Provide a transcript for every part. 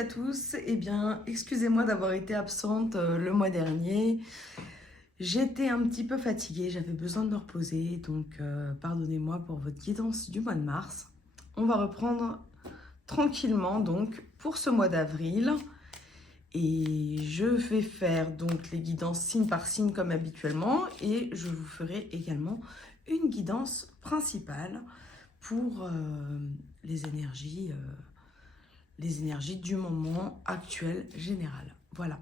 à tous. Eh bien, excusez-moi d'avoir été absente le mois dernier. J'étais un petit peu fatiguée, j'avais besoin de me reposer, donc pardonnez-moi pour votre guidance du mois de mars. On va reprendre tranquillement donc pour ce mois d'avril. Et je vais faire donc les guidances signe par signe comme habituellement et je vous ferai également une guidance principale pour les énergies du moment actuel général. Voilà.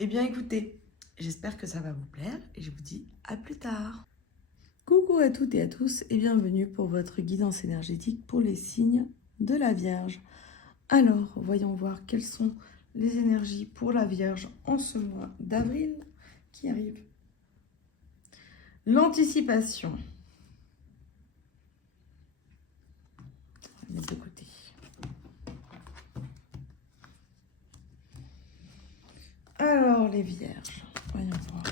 Eh bien écoutez, j'espère que ça va vous plaire et je vous dis à plus tard. Coucou à toutes et à tous et bienvenue pour votre guidance énergétique pour les signes de la Vierge. Alors, voyons voir quelles sont les énergies pour la Vierge en ce mois d'avril qui arrive. L'anticipation. On va mettre de côté. Alors, les Vierges, voyons voir.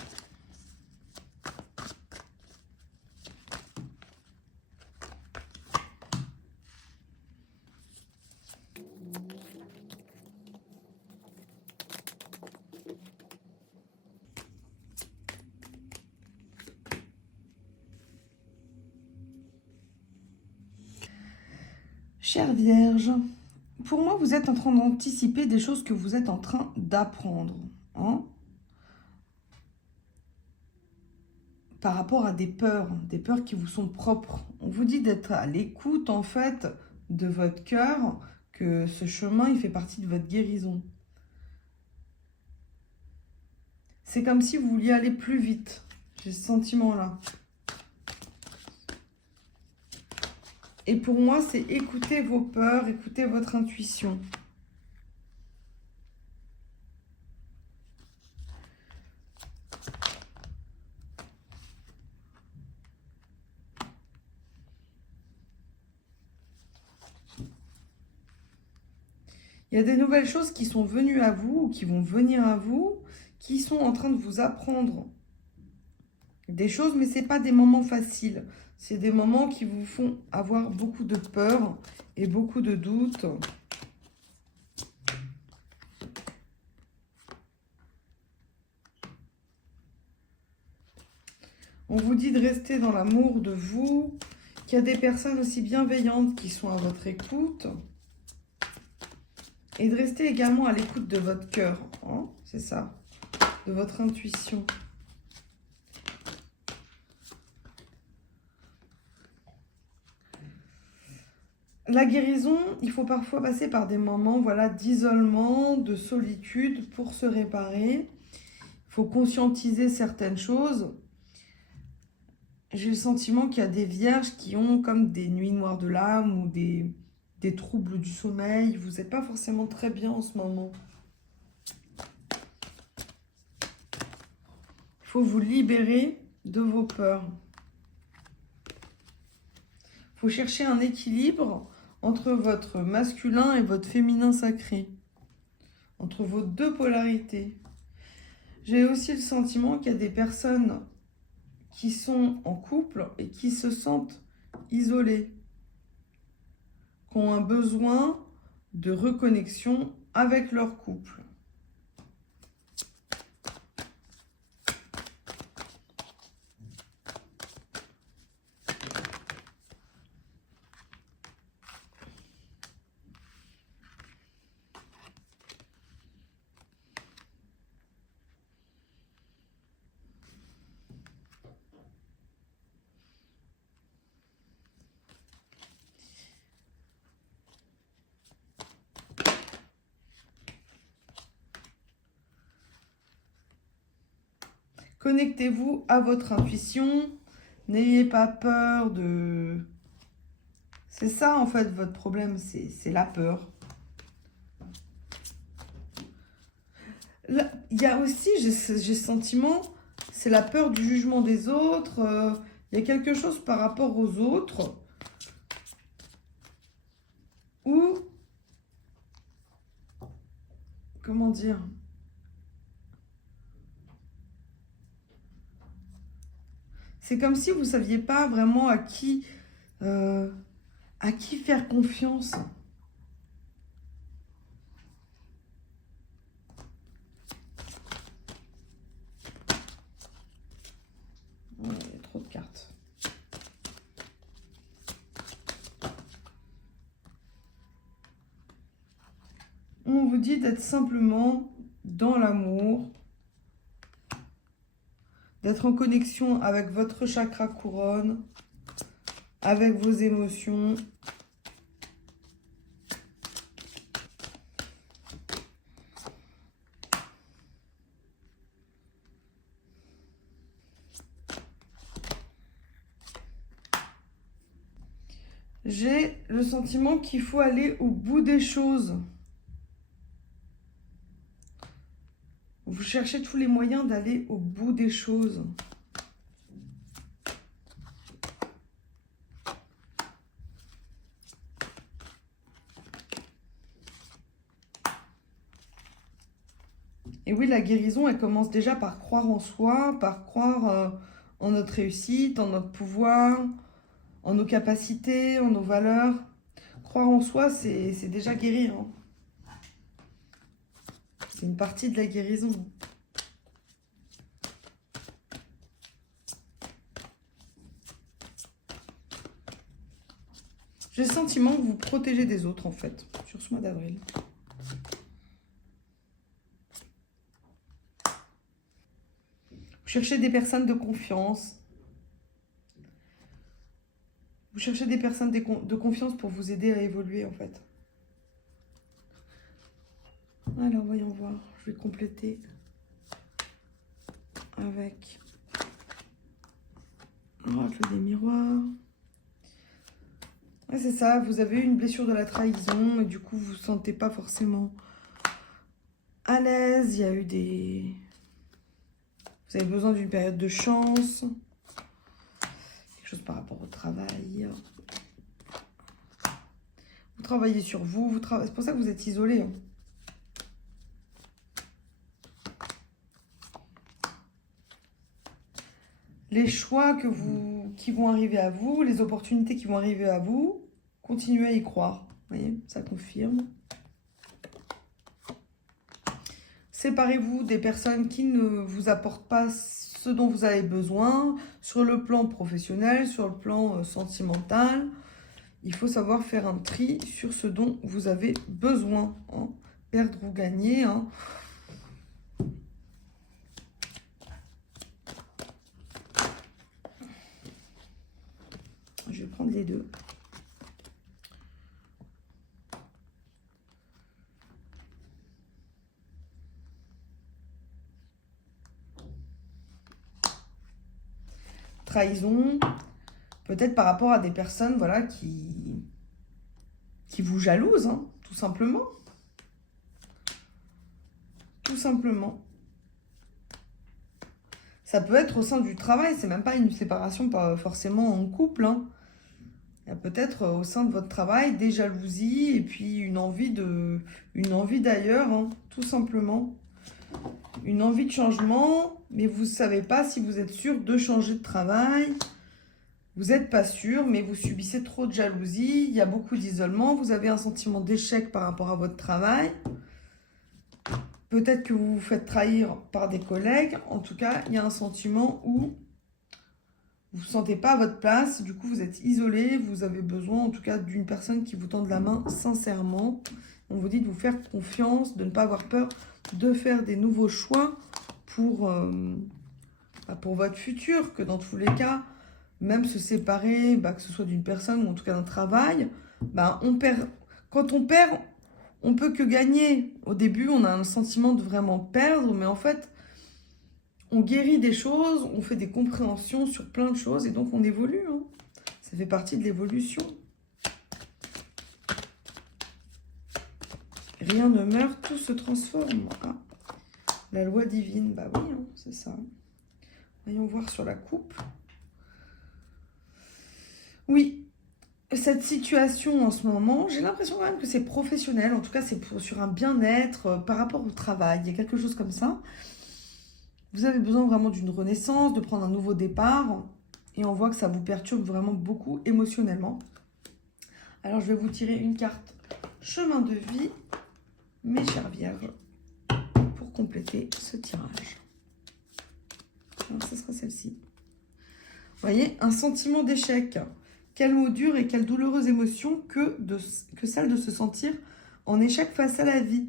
Chère Vierge, pour moi, vous êtes en train d'anticiper des choses que vous êtes en train d'apprendre. Hein, par rapport à des peurs qui vous sont propres. On vous dit d'être à l'écoute, en fait, de votre cœur, que ce chemin, il fait partie de votre guérison. C'est comme si vous vouliez aller plus vite. J'ai ce sentiment-là. Et pour moi, c'est écouter vos peurs, écouter votre intuition. Il y a des nouvelles choses qui sont venues à vous ou qui vont venir à vous, qui sont en train de vous apprendre des choses, mais ce n'est pas des moments faciles. C'est des moments qui vous font avoir beaucoup de peur et beaucoup de doutes. On vous dit de rester dans l'amour de vous, qu'il y a des personnes aussi bienveillantes qui sont à votre écoute. Et de rester également à l'écoute de votre cœur, hein, c'est ça, de votre intuition. La guérison, il faut parfois passer par des moments voilà, d'isolement, de solitude pour se réparer. Il faut conscientiser certaines choses. J'ai le sentiment qu'il y a des vierges qui ont comme des nuits noires de l'âme ou des troubles du sommeil. Vous n'êtes pas forcément très bien en ce moment. Il faut vous libérer de vos peurs. Il faut chercher un équilibre entre votre masculin et votre féminin sacré. Entre vos deux polarités. J'ai aussi le sentiment qu'il y a des personnes qui sont en couple et qui se sentent isolées, qui ont un besoin de reconnexion avec leur couple. Connectez-vous à votre intuition. N'ayez pas peur de... C'est ça, en fait, votre problème, c'est la peur. Là, il y a aussi, j'ai ce sentiment, c'est la peur du jugement des autres. Il y a quelque chose par rapport aux autres où... Comment dire ? C'est comme si vous ne saviez pas vraiment à qui faire confiance. on vous dit d'être simplement dans l'amour, d'être en connexion avec votre chakra couronne, avec vos émotions. J'ai le sentiment qu'il faut aller au bout des choses. Vous cherchez tous les moyens d'aller au bout des choses. Et oui, la guérison, elle commence déjà par croire en soi, par croire en notre réussite, en notre pouvoir, en nos capacités, en nos valeurs. Croire en soi, c'est déjà guérir. Hein. C'est une partie de la guérison. J'ai le sentiment que vous protégez des autres, en fait, sur ce mois d'avril. Vous cherchez des personnes de confiance. Vous cherchez des personnes de confiance pour vous aider à évoluer, en fait. Alors, voyons voir. Je vais compléter avec l'oracle des miroirs. Ouais, c'est ça. Vous avez eu une blessure de la trahison et du coup, vous ne vous sentez pas forcément à l'aise. Il y a eu des... Vous avez besoin d'une période de chance. Quelque chose par rapport au travail. Vous travaillez sur vous. C'est pour ça que vous êtes isolé. Hein. Les choix qui vont arriver à vous, les opportunités qui vont arriver à vous, continuez à y croire. Vous voyez, ça confirme. Séparez-vous des personnes qui ne vous apportent pas ce dont vous avez besoin, sur le plan professionnel, sur le plan sentimental. Il faut savoir faire un tri sur ce dont vous avez besoin. Hein. Perdre ou gagner. Hein. Je vais prendre les deux. Trahison, peut-être par rapport à des personnes voilà, qui vous jalousent, hein, tout simplement. Tout simplement. Ça peut être au sein du travail, c'est même pas une séparation pas forcément en couple. Hein. Il y a peut-être au sein de votre travail des jalousies et puis une envie d'ailleurs, hein, tout simplement. Une envie de changement, mais vous ne savez pas si vous êtes sûr de changer de travail. Vous n'êtes pas sûr, mais vous subissez trop de jalousie. Il y a beaucoup d'isolement. Vous avez un sentiment d'échec par rapport à votre travail. Peut-être que vous vous faites trahir par des collègues. En tout cas, il y a un sentiment où vous ne vous sentez pas à votre place. Du coup, vous êtes isolé. Vous avez besoin, en tout cas, d'une personne qui vous tende la main sincèrement. On vous dit de vous faire confiance, de ne pas avoir peur de faire des nouveaux choix pour votre futur. Que dans tous les cas, même se séparer, que ce soit d'une personne ou en tout cas d'un travail, on perd. Quand on perd, on peut que gagner. Au début, on a un sentiment de vraiment perdre, mais en fait, on guérit des choses, on fait des compréhensions sur plein de choses et donc on évolue. Hein. Ça fait partie de l'évolution. Rien ne meurt, tout se transforme. Ah, la loi divine, oui, hein, c'est ça. Voyons voir sur la coupe. Oui, cette situation en ce moment, j'ai l'impression quand même que c'est professionnel. En tout cas, c'est sur un bien-être par rapport au travail. Il y a quelque chose comme ça. Vous avez besoin vraiment d'une renaissance, de prendre un nouveau départ. Et on voit que ça vous perturbe vraiment beaucoup émotionnellement. Alors, je vais vous tirer une carte chemin de vie, mes chères vierges, pour compléter ce tirage. Alors, ce sera celle-ci. Vous voyez, un sentiment d'échec. Quel mot dur et quelle douloureuse émotion que celle de se sentir en échec face à la vie.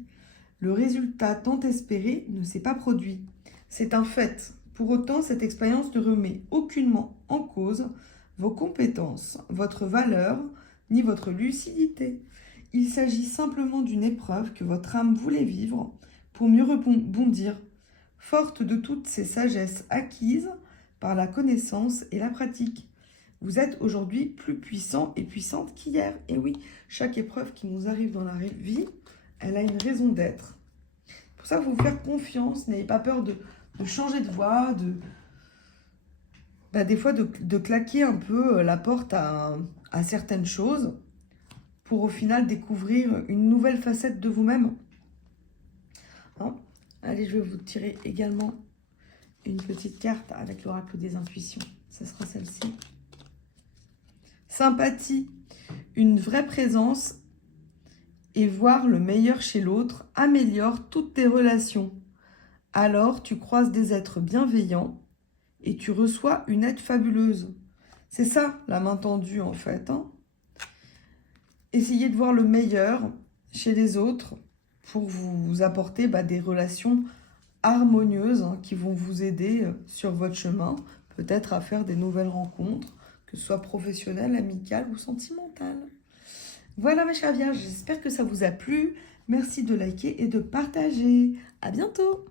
Le résultat tant espéré ne s'est pas produit. C'est un fait. Pour autant, cette expérience ne remet aucunement en cause vos compétences, votre valeur, ni votre lucidité. Il s'agit simplement d'une épreuve que votre âme voulait vivre pour mieux rebondir, forte de toutes ces sagesses acquises par la connaissance et la pratique. Vous êtes aujourd'hui plus puissant et puissante qu'hier. Et oui, chaque épreuve qui nous arrive dans la vie, elle a une raison d'être. C'est pour ça qu'il faut vous faire confiance, n'ayez pas peur de changer de voie, des fois de claquer un peu la porte à certaines choses pour au final découvrir une nouvelle facette de vous-même. Hein? Allez, je vais vous tirer également une petite carte avec l'oracle des intuitions. Ce sera celle-ci. Sympathie, une vraie présence et voir le meilleur chez l'autre améliore toutes tes relations. Alors, tu croises des êtres bienveillants et tu reçois une aide fabuleuse. C'est ça, la main tendue, en fait. Hein. Essayez de voir le meilleur chez les autres pour vous apporter des relations harmonieuses qui vont vous aider sur votre chemin, peut-être à faire des nouvelles rencontres, que ce soit professionnelles, amicales ou sentimentales. Voilà mes chers vierges, j'espère que ça vous a plu. Merci de liker et de partager. À bientôt!